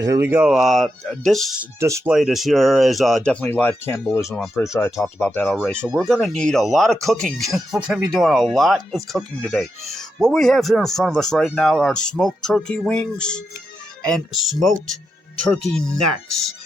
right, here we go. This display this here is definitely live cannibalism. I'm pretty sure I talked about that already. So we're going to need a lot of cooking. We're going to be doing a lot of cooking today. What we have here in front of us right now are smoked turkey wings and smoked turkey necks.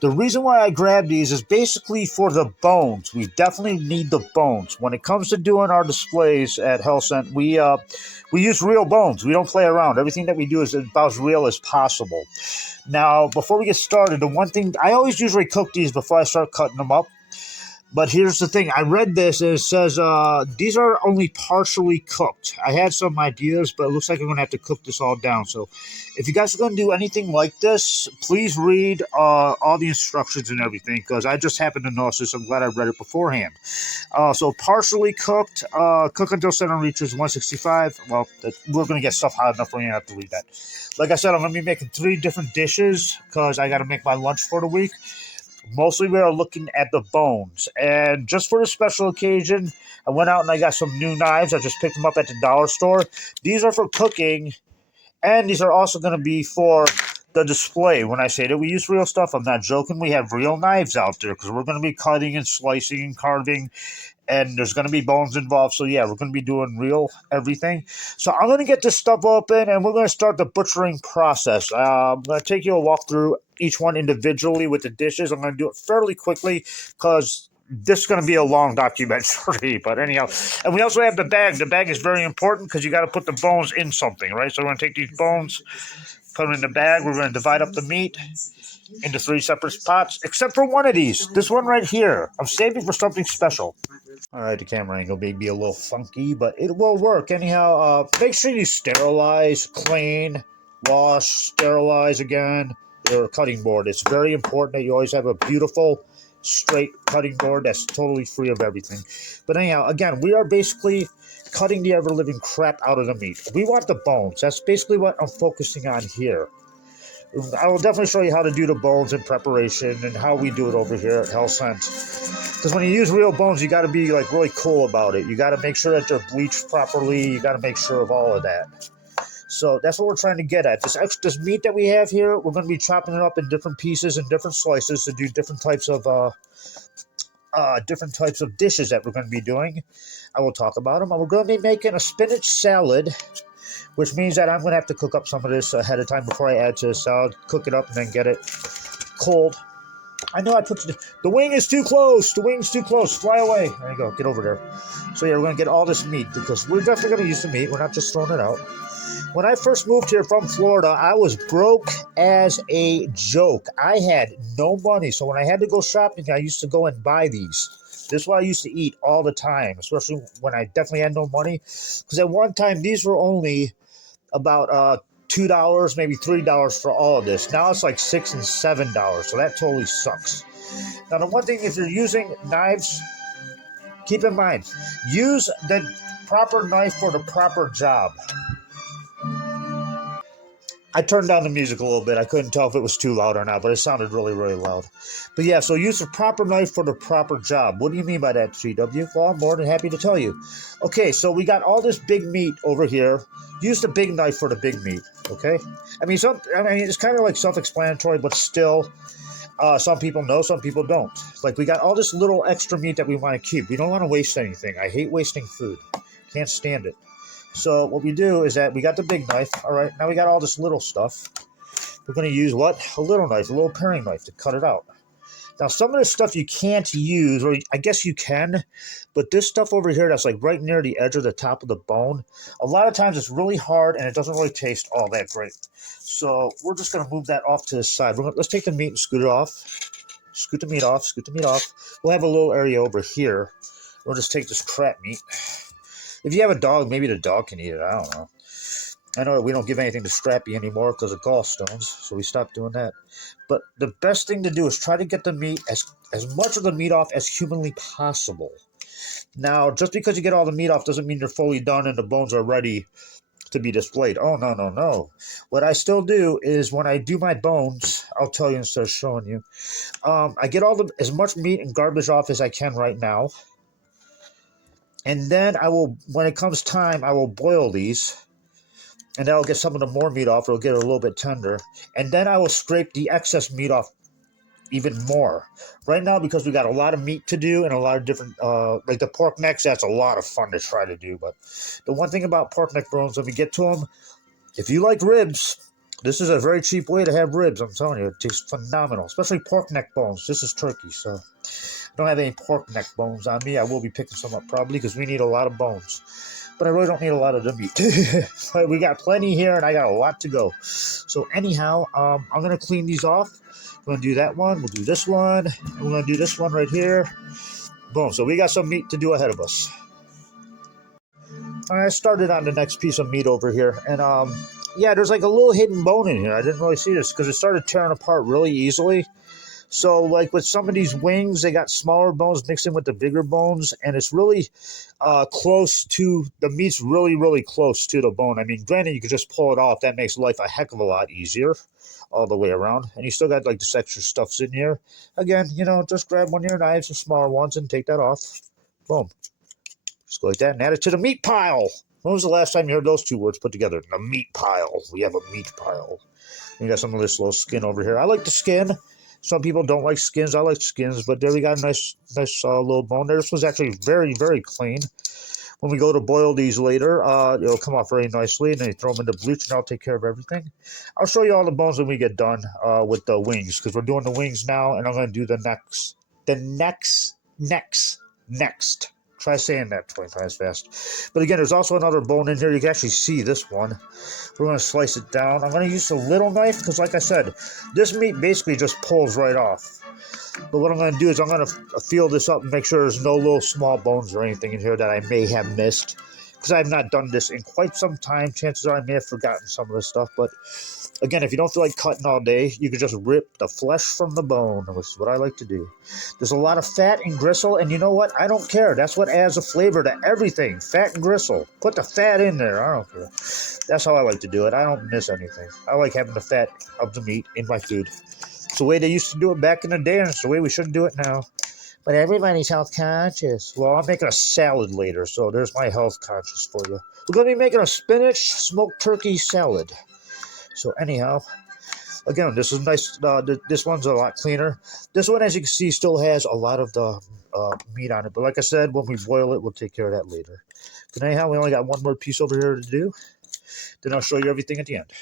The reason why I grabbed these is basically for the bones. We definitely need the bones. When it comes to doing our displays at HealthCent, we use real bones. We don't play around. Everything that we do is about as real as possible. Now, before we get started, the one thing, I always usually cook these before I start cutting them up. But here's the thing. I read this and it says these are only partially cooked. I had some ideas, but it looks like I'm going to have to cook this all down. So if you guys are going to do anything like this, please read all the instructions and everything, because I just happened to notice this. I'm glad I read it beforehand. So partially cooked, cook until center reaches 165. Well, we're going to get stuff hot enough where you don't have to read that. Like I said, I'm going to be making 3 different dishes because I got to make my lunch for the week. Mostly we are looking at the bones. And just for a special occasion, I went out and I got some new knives. I just picked them up at the dollar store. These are for cooking, and these are also going to be for the display. When I say that we use real stuff, I'm not joking. We have real knives out there because we're going to be cutting and slicing and carving, and there's going to be bones involved. So yeah, we're going to be doing real everything. So I'm going to get this stuff open, and we're going to start the butchering process. I'm going to take you a walk through each one individually with the dishes. I'm going to do it fairly quickly because this is going to be a long documentary. But anyhow, and we also have the bag. The bag is very important because you got to put the bones in something, right? So we're going to take these bones, put them in the bag. We're going to divide up the meat into 3 separate pots, except for one of these. This one right here. I'm saving for something special. All right, the camera angle may be a little funky, but it will work. Anyhow, make sure you sterilize, clean, wash, sterilize again your cutting board. It's very important that you always have a beautiful, straight cutting board that's totally free of everything. But anyhow, again, we are basically cutting the ever-living crap out of the meat. We want the bones. That's basically what I'm focusing on here. I will definitely show you how to do the bones in preparation and how we do it over here at HealthCent. Because when you use real bones, you got to be like really cool about it. You got to make sure that they're bleached properly. You got to make sure of all of that. So that's what we're trying to get at. This meat that we have here, we're going to be chopping it up in different pieces and different slices to do different types of dishes that we're going to be doing. I will talk about them. And we're going to be making a spinach salad, which means that I'm going to have to cook up some of this ahead of time before I add to the salad, cook it up, and then get it cold. I know I put the wing is too close. The wing's too close. Fly away. There you go. Get over there. So yeah, we're going to get all this meat because we're definitely going to use the meat. We're not just throwing it out. When I first moved here from Florida, I was broke as a joke. I had no money. So when I had to go shopping, I used to go and buy these. This is what I used to eat all the time, especially when I definitely had no money. Because at one time, these were only about $2, maybe $3 for all of this. Now it's like $6 and $7, so that totally sucks. Now, the one thing, if you're using knives, keep in mind, use the proper knife for the proper job. I turned down the music a little bit. I couldn't tell if it was too loud or not, but it sounded really, really loud. But yeah, so use the proper knife for the proper job. What do you mean by that, CW? Well, I'm more than happy to tell you. Okay, so we got all this big meat over here. Use the big knife for the big meat, okay? I mean, it's kind of like self-explanatory, but still, some people know, some people don't. Like, we got all this little extra meat that we want to keep. We don't want to waste anything. I hate wasting food. Can't stand it. So what we do is that we got the big knife. All right, now we got all this little stuff. We're going to use what? A little knife, a little paring knife to cut it out. Now, some of this stuff you can't use, or I guess you can, but this stuff over here that's like right near the edge of the top of the bone, a lot of times it's really hard and it doesn't really taste all that great. So we're just going to move that off to the side. Let's take the meat and scoot it off. Scoot the meat off. We'll have a little area over here. We'll just take this crap meat. If you have a dog, maybe the dog can eat it. I don't know. I know that we don't give anything to Scrappy anymore because of gallstones, so we stopped doing that. But the best thing to do is try to get the meat, as much of the meat off as humanly possible. Now, just because you get all the meat off doesn't mean you're fully done and the bones are ready to be displayed. Oh, no. What I still do is when I do my bones, I'll tell you instead of showing you, I get as much meat and garbage off as I can right now. And then when it comes time, I will boil these. and that'll get some of the more meat off. It'll get it a little bit tender. And then I will scrape the excess meat off even more. Right now, because we got a lot of meat to do and a lot of different, like the pork necks, that's a lot of fun to try to do. But the one thing about pork neck bones, when we get to them, if you like ribs, this is a very cheap way to have ribs. I'm telling you, it tastes phenomenal, especially pork neck bones. This is turkey, so I don't have any pork neck bones on me. I will be picking some up probably because we need a lot of bones. But I really don't need a lot of the meat. But we got plenty here, and I got a lot to go. So anyhow, I'm going to clean these off. We're going to do that one. We'll do this one. And we're going to do this one right here. Boom. So we got some meat to do ahead of us. All right, I started on the next piece of meat over here. And, yeah, there's like a little hidden bone in here. I didn't really see this because it started tearing apart really easily. So, like with some of these wings, they got smaller bones mixed in with the bigger bones, and it's really close to, the meat's really, really close to the bone. I mean, granted, you could just pull it off. That makes life a heck of a lot easier all the way around. And you still got like this extra stuff in here. Again, you know, just grab one of your knives, the smaller ones, and take that off. Boom. Just go like that and add it to the meat pile. When was the last time you heard those two words put together? The meat pile. We have a meat pile. And you got some of this little skin over here. I like the skin. Some people don't like skins. I like skins, but there we got a nice little bone there. This was actually very, very clean. When we go to boil these later, it'll come off very nicely, and then you throw them into bleach, and I'll take care of everything. I'll show you all the bones when we get done with the wings, because we're doing the wings now, and I'm going to do the next. Try saying that 20 times fast. But again, there's also another bone in here. You can actually see this one. We're going to slice it down. I'm going to use a little knife because, like I said, this meat basically just pulls right off. But what I'm going to do is I'm going to feel this up and make sure there's no little small bones or anything in here that I may have missed. Because I have not done this in quite some time. Chances are I may have forgotten some of this stuff. But again, if you don't feel like cutting all day, you can just rip the flesh from the bone, which is what I like to do. There's a lot of fat and gristle, and you know what? I don't care. That's what adds a flavor to everything. Fat and gristle. Put the fat in there. I don't care. That's how I like to do it. I don't miss anything. I like having the fat of the meat in my food. It's the way they used to do it back in the day, and it's the way we should do it now. But everybody's health conscious. Well, I'm making a salad later, so there's my health conscious for you. We're going to be making a spinach smoked turkey salad. So anyhow, again, this is nice. This one's a lot cleaner. This one, as you can see, still has a lot of the meat on it. But like I said, when we boil it, we'll take care of that later. But anyhow, we only got one more piece over here to do. Then I'll show you everything at the end.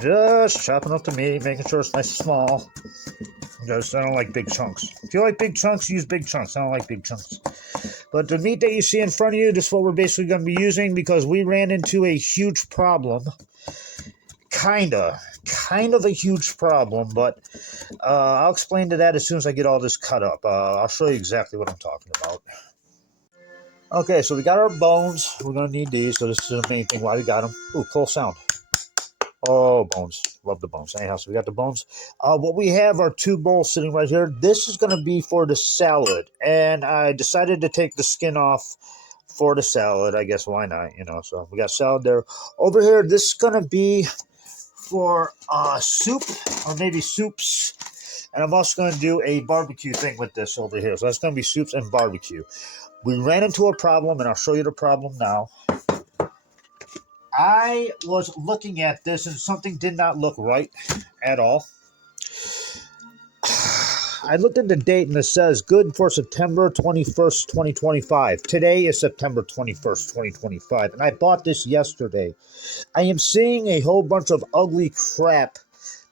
Just chopping up the meat, making sure it's nice and small. Just, I don't like big chunks. If you like big chunks, use big chunks. I don't like big chunks. But the meat that you see in front of you, this is what we're basically going to be using because we ran into a huge problem. Kind of a huge problem, but I'll explain to that as soon as I get all this cut up. I'll show you exactly what I'm talking about. Okay, so we got our bones. We're going to need these, so this is the main thing why we got them. Ooh, cool sound. Oh, bones. Love the bones. Anyhow, so we got the bones. What we have are two bowls sitting right here. This is going to be for the salad. And I decided to take the skin off for the salad. I guess why not, you know. So we got salad there. Over here, this is going to be for soup or maybe soups. And I'm also going to do a barbecue thing with this over here. So that's going to be soups and barbecue. We ran into a problem, and I'll show you the problem now. I was looking at this and something did not look right at all. I looked at the date and it says good for September 21st, 2025. Today is September 21st, 2025. And I bought this yesterday. I am seeing a whole bunch of ugly crap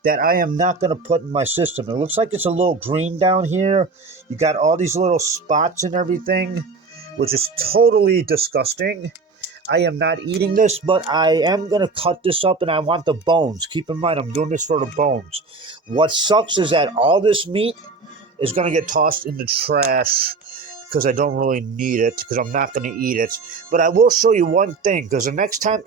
that I am not going to put in my system. It looks like it's a little green down here. You got all these little spots and everything, which is totally disgusting. I am not eating this, but I am going to cut this up, and I want the bones. Keep in mind, I'm doing this for the bones. What sucks is that all this meat is going to get tossed in the trash because I don't really need it, because I'm not going to eat it. But I will show you one thing, because the next time,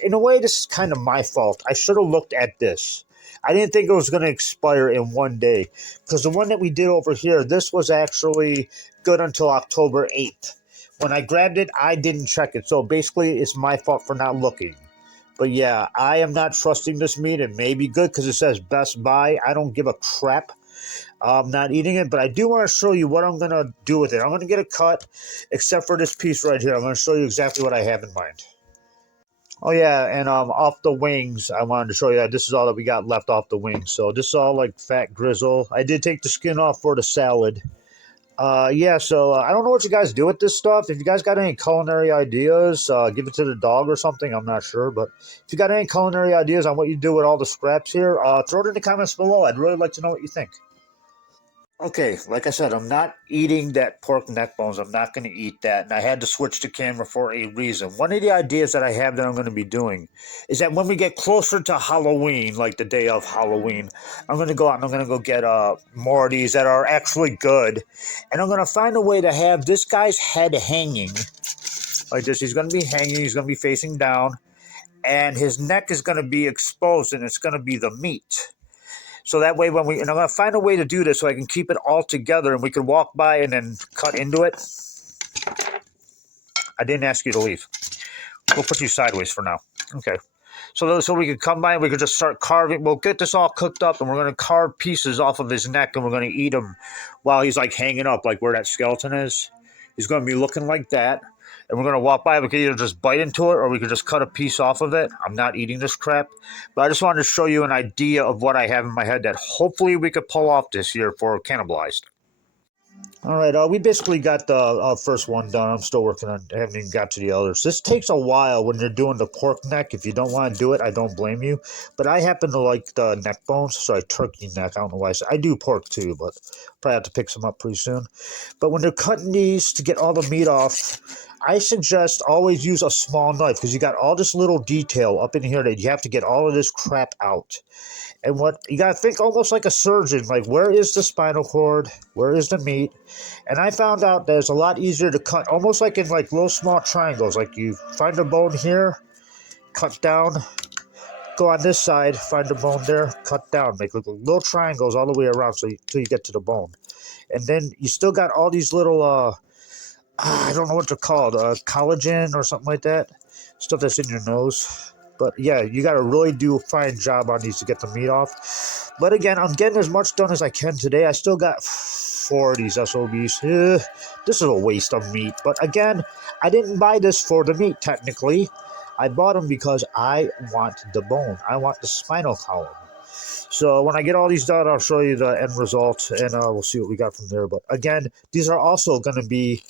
in a way, this is kind of my fault. I should have looked at this. I didn't think it was going to expire in one day, because the one that we did over here, this was actually good until October 8th. When I grabbed it, I didn't check it. So basically, it's my fault for not looking. But yeah, I am not trusting this meat. It may be good because it says Best Buy. I don't give a crap. I'm not eating it, but I do want to show you what I'm going to do with it. I'm going to get it cut, except for this piece right here. I'm going to show you exactly what I have in mind. Oh yeah, and off the wings, I wanted to show you that this is all that we got left off the wings. So this is all like fat grizzle. I did take the skin off for the salad. Yeah, so I don't know what you guys do with this stuff. If you guys got any culinary ideas, give it to the dog or something. I'm not sure, but if you got any culinary ideas on what you do with all the scraps here, throw it in the comments below. I'd really like to know what you think. Okay, like I said, I'm not eating that pork neck bones. I'm not going to eat that. And I had to switch the camera for a reason. One of the ideas that I have that I'm going to be doing is that when we get closer to Halloween, like the day of Halloween, I'm going to go out and I'm going to go get more of these that are actually good. And I'm going to find a way to have this guy's head hanging like this. He's going to be hanging. He's going to be facing down. And his neck is going to be exposed and it's going to be the meat. So that way, and I'm going to find a way to do this so I can keep it all together and we can walk by and then cut into it. I didn't ask you to leave. We'll put you sideways for now. Okay. So we could come by and we could just start carving. We'll get this all cooked up and we're going to carve pieces off of his neck and we're going to eat him while he's like hanging up, like where that skeleton is. He's going to be looking like that. And we're going to walk by. We could either just bite into it or we could just cut a piece off of it. I'm not eating this crap. But I just wanted to show you an idea of what I have in my head that hopefully we could pull off this year for Cannibalized. All right, we basically got the first one done. I'm still working on, I haven't even got to the others. This takes a while when you're doing the pork neck. If you don't want to do it, I don't blame you. But I happen to like the neck bones, so I turkey neck. I don't know why. I do pork too, but probably have to pick some up pretty soon. But when they're cutting these to get all the meat off, I suggest always use a small knife because you got all this little detail up in here that you have to get all of this crap out. And what you got to think almost like a surgeon, like where is the spinal cord? Where is the meat? And I found out that it's a lot easier to cut, almost like in like little small triangles. Like you find a bone here, cut down, go on this side, find a bone there, cut down. Make little triangles all the way around until you get to the bone. And then you still got all these little, I don't know what they're called, collagen or something like that. Stuff that's in your nose. But yeah, you got to really do a fine job on these to get the meat off. But again, I'm getting as much done as I can today. I still got 4 of these SOBs. This is a waste of meat. But again, I didn't buy this for the meat, technically. I bought them because I want the bone. I want the spinal column. So when I get all these done, I'll show you the end result, and we'll see what we got from there. But again, these are also going to be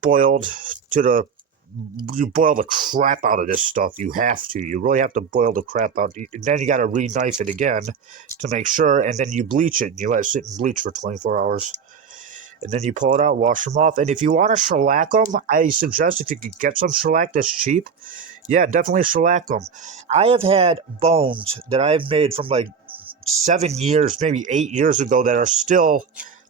boiled to the... You boil the crap out of this stuff. You have to. You really have to boil the crap out. And then you got to re-knife it again to make sure. And then you bleach it. And you let it sit and bleach for 24 hours. And then you pull it out, wash them off. And if you want to shellac them, I suggest if you could get some shellac that's cheap, yeah, definitely shellac them. I have had bones that I've made from like 7 years, maybe 8 years ago that are still...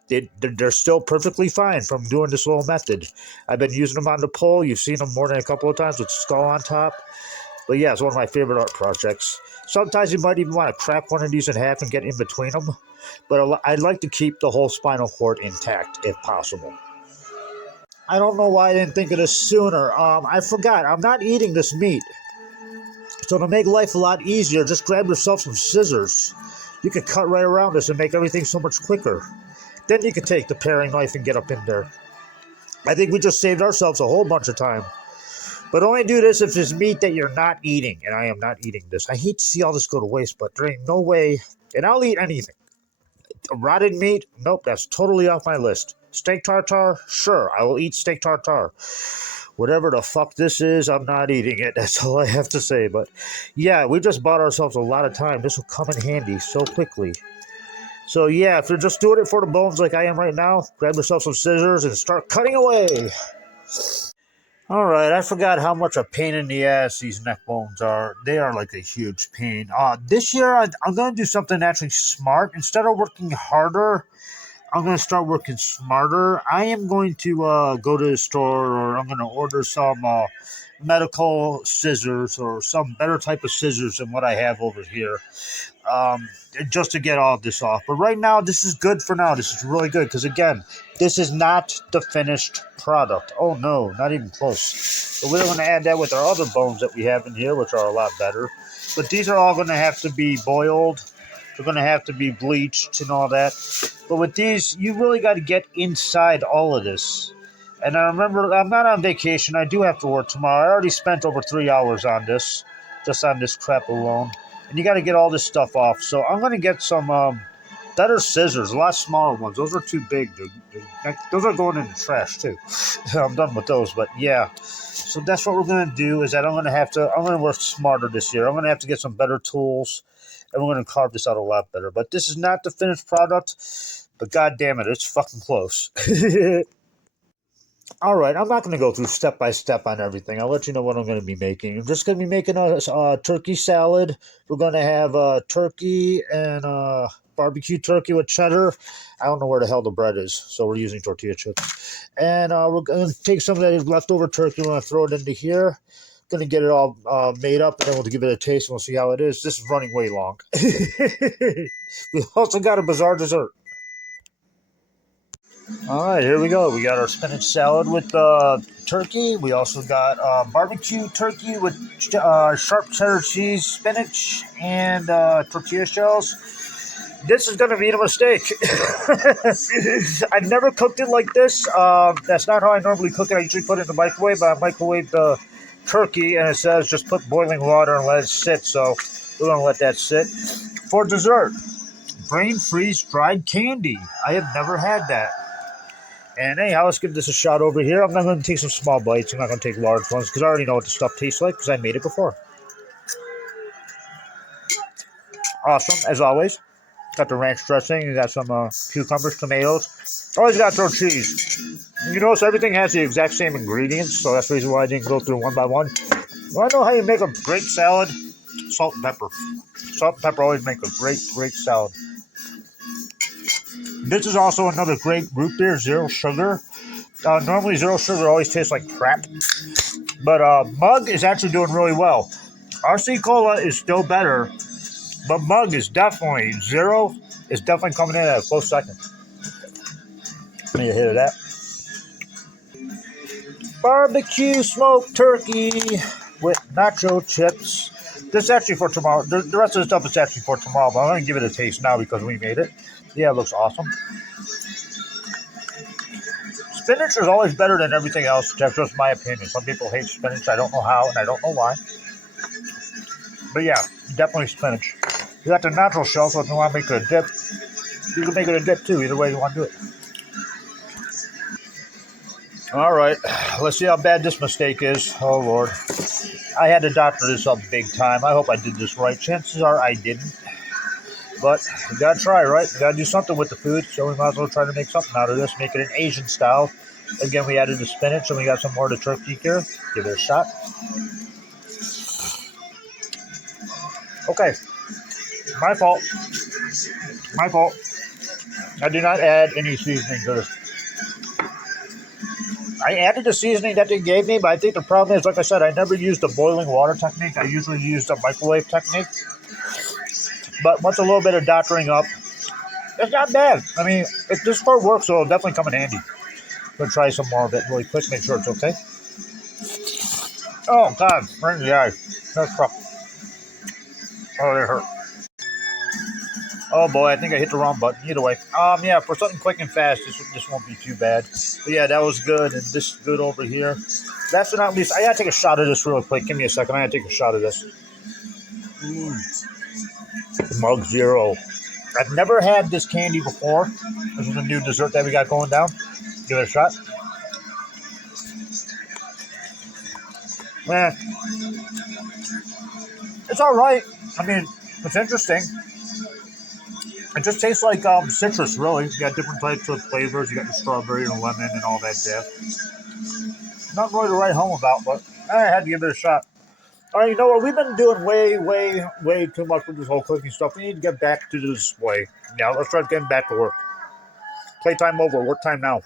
They're still perfectly fine from doing this little method. I've been using them on the pole. You've seen them more than a couple of times with skull on top. But yeah, it's one of my favorite art projects. Sometimes you might even want to crack one of these in half and get in between them. But I'd like to keep the whole spinal cord intact if possible. I don't know why I didn't think of this sooner. I forgot. I'm not eating this meat. So to make life a lot easier, just grab yourself some scissors. You can cut right around this and make everything so much quicker. Then you can take the paring knife and get up in there. I think we just saved ourselves a whole bunch of time. But only do this if there's meat that you're not eating. And I am not eating this. I hate to see all this go to waste, but there ain't no way. And I'll eat anything. Rotted meat? Nope, that's totally off my list. Steak tartare? Sure, I will eat steak tartare. Whatever the fuck this is, I'm not eating it. That's all I have to say. But yeah, we just bought ourselves a lot of time. This will come in handy so quickly. So yeah, if you're just doing it for the bones like I am right now, grab yourself some scissors and start cutting away. Alright, I forgot how much a pain in the ass these neck bones are. They are like a huge pain. This year, I'm going to do something actually smart. Instead of working harder, I'm going to start working smarter. I am going to go to the store, or I'm going to order some medical scissors or some better type of scissors than what I have over here. Just to get all this off. But right now, this is good for now. This is really good because, again, this is not the finished product. Oh, no, not even close. So we're going to add that with our other bones that we have in here, which are a lot better. But these are all going to have to be boiled. They're going to have to be bleached and all that. But with these, you really got to get inside all of this. And I remember, I'm not on vacation. I do have to work tomorrow. I already spent over 3 hours on this. just on this crap alone. And you got to get all this stuff off. So I'm going to get some better scissors, a lot smaller ones. Those are too big, dude. Those are going in the trash, too. I'm done with those, but yeah. So that's what we're going to do is that I'm going to work smarter this year. I'm going to have to get some better tools, and we're going to carve this out a lot better. But this is not the finished product, but god damn it, it's fucking close. All right, I'm not going to go through step by step on everything. I'll let you know what I'm going to be making. I'm just going to be making a turkey salad. We're going to have turkey and barbecue turkey with cheddar. I don't know where the hell the bread is, so we're using tortilla chips. And we're going to take some of that leftover turkey. We're going to throw it into here. Going to get it all made up, and then we'll give it a taste, and we'll see how it is. This is running way long. We also got a bizarre dessert. All right, here we go. We got our spinach salad with turkey. We also got barbecue turkey with sharp cheddar cheese, spinach, and tortilla shells. This is going to be a mistake. I've never cooked it like this. That's not how I normally cook it. I usually put it in the microwave, but I microwave the turkey, and it says just put boiling water and let it sit. So we're going to let that sit. For dessert, brain freeze dried candy. I have never had that. And anyhow, let's give this a shot over here. I'm not going to take some small bites. I'm not going to take large ones because I already know what the stuff tastes like because I made it before. Awesome, as always. Got the ranch dressing. You got some cucumbers, tomatoes. Always got to throw cheese. You notice everything has the exact same ingredients, so that's the reason why I didn't go through one by one. Want to know how you make a great salad? Salt and pepper. Salt and pepper always make a great, great salad. This is also another great root beer, zero sugar. Normally, zero sugar always tastes like crap. But Mug is actually doing really well. RC Cola is still better, but Mug is definitely, zero is definitely coming in at a close second. Let me hit of that. Barbecue smoked turkey with nacho chips. This is actually for tomorrow. The rest of the stuff is actually for tomorrow, but I'm going to give it a taste now because we made it. Yeah, it looks awesome. Spinach is always better than everything else. That's just my opinion. Some people hate spinach. I don't know how, and I don't know why. But yeah, definitely spinach. You got the natural shell, so if you want to make it a dip, you can make it a dip too. Either way you want to do it. All right, let's see how bad this mistake is. Oh, Lord. I had to doctor this up big time. I hope I did this right. Chances are I didn't. But we got to try, right? We got to do something with the food, so we might as well try to make something out of this. Make it an Asian style. Again, we added the spinach, and we got some more of the turkey here. Give it a shot. Okay. My fault. My fault. I did not add any seasoning to this. I added the seasoning that they gave me, but I think the problem is, like I said, I never used the boiling water technique. I usually use the microwave technique. But once a little bit of doctoring up, it's not bad. I mean, if this part works, it'll definitely come in handy. I'm going to try some more of it really quick, make sure it's okay. Oh, God, right in the eye. That's rough. Oh, that hurt. Oh, boy, I think I hit the wrong button. Either way. Yeah, for something quick and fast, this won't be too bad. But yeah, that was good, and this is good over here. Last but not least, I got to take a shot of this real quick. Give me a second. I got to take a shot of this. Mug Zero. I've never had this candy before. This is a new dessert that we got going down. Give it a shot. Man, it's all right. I mean, it's interesting. It just tastes like citrus, really. You got different types of flavors. You got the strawberry and lemon and all that jazz. Not really to write home about, but I had to give it a shot. All right, you know what? We've been doing way too much with this whole cooking stuff. We need to get back to the display. Now, let's try getting back to work. Playtime over. Work time now.